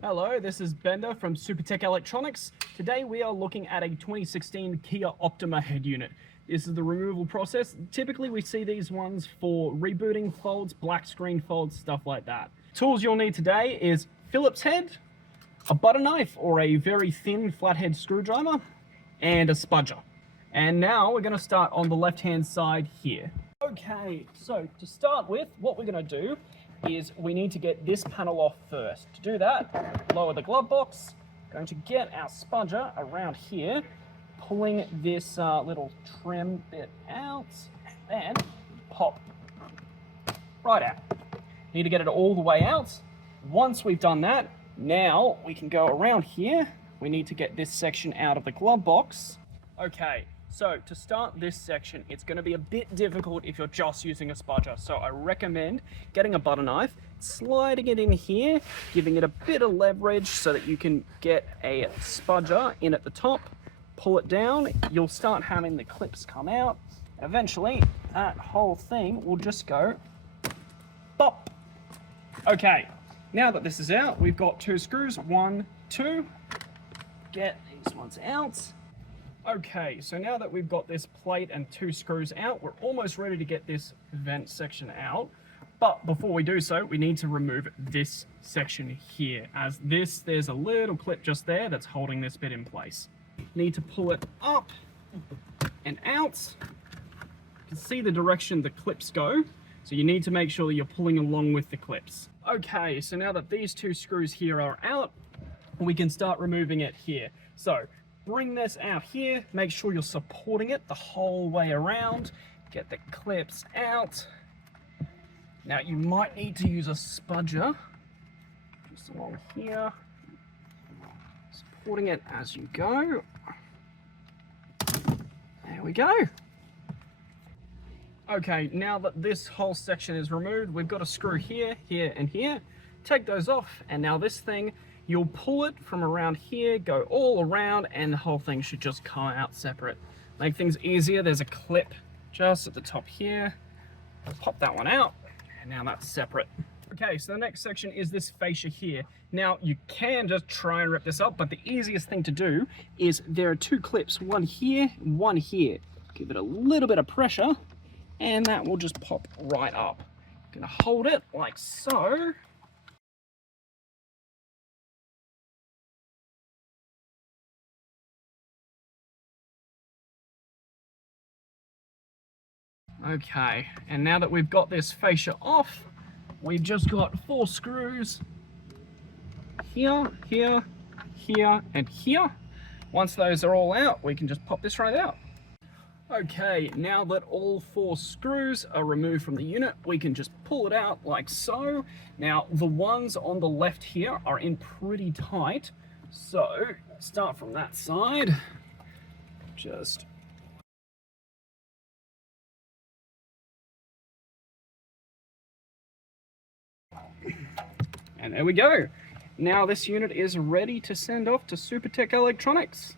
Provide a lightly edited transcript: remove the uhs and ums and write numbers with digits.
Hello, this is Bender from Supertech Electronics. Today we are looking at a 2016 Kia Optima head unit. This is the removal process. Typically we see these ones for rebooting folds, black screen folds, stuff like that. Tools you'll need today is Phillips head, a butter knife or a very thin flathead screwdriver, and a spudger. And now we're going to start on the left hand side here. Okay, so to start with, what we're going to do is we need to get this panel off first. To do that, lower the glove box, going to get our spudger around here, pulling this little trim bit out, and then pop right out. Need to get it all the way out. Once we've done that, now we can go around here. We need to get this section out of the glove box. Okay, so to start this section, it's going to be a bit difficult if you're just using a spudger. So I recommend getting a butter knife, sliding it in here, giving it a bit of leverage so that you can get a spudger in at the top, pull it down, you'll start having the clips come out. Eventually, that whole thing will just go pop. Okay, now that this is out, we've got two screws, 1, 2. Get these ones out. Okay, so now that we've got this plate and 2 screws out, we're almost ready to get this vent section out. But before we do so, we need to remove this section here. As there's a little clip just there that's holding this bit in place. Need to pull it up and out. You can see the direction the clips go, so you need to make sure that you're pulling along with the clips. Okay, so now that these 2 screws here are out, we can start removing it here. So bring this out here, make sure you're supporting it the whole way around, get the clips out. Now you might need to use a spudger, just along here, supporting it as you go. There we go. Okay, now that this whole section is removed, we've got a screw here, here, and here. Take those off, and now this thing, you'll pull it from around here, go all around, and the whole thing should just come out separate. Make things easier, there's a clip just at the top here. I'll pop that one out, and now that's separate. Okay, so the next section is this fascia here. Now, you can just try and rip this up, but the easiest thing to do is there are 2 clips, one here, one here. Give it a little bit of pressure, and that will just pop right up. Gonna hold it like so. Okay, and now that we've got this fascia off, we've just got 4 screws here, here, here, and here. Once those are all out, we can just pop this right out. Okay, now that all 4 screws are removed from the unit, we can just pull it out like so. Now, the ones on the left here are in pretty tight, so start from that side. Just and there we go. Now this unit is ready to send off to Supertech Electronics.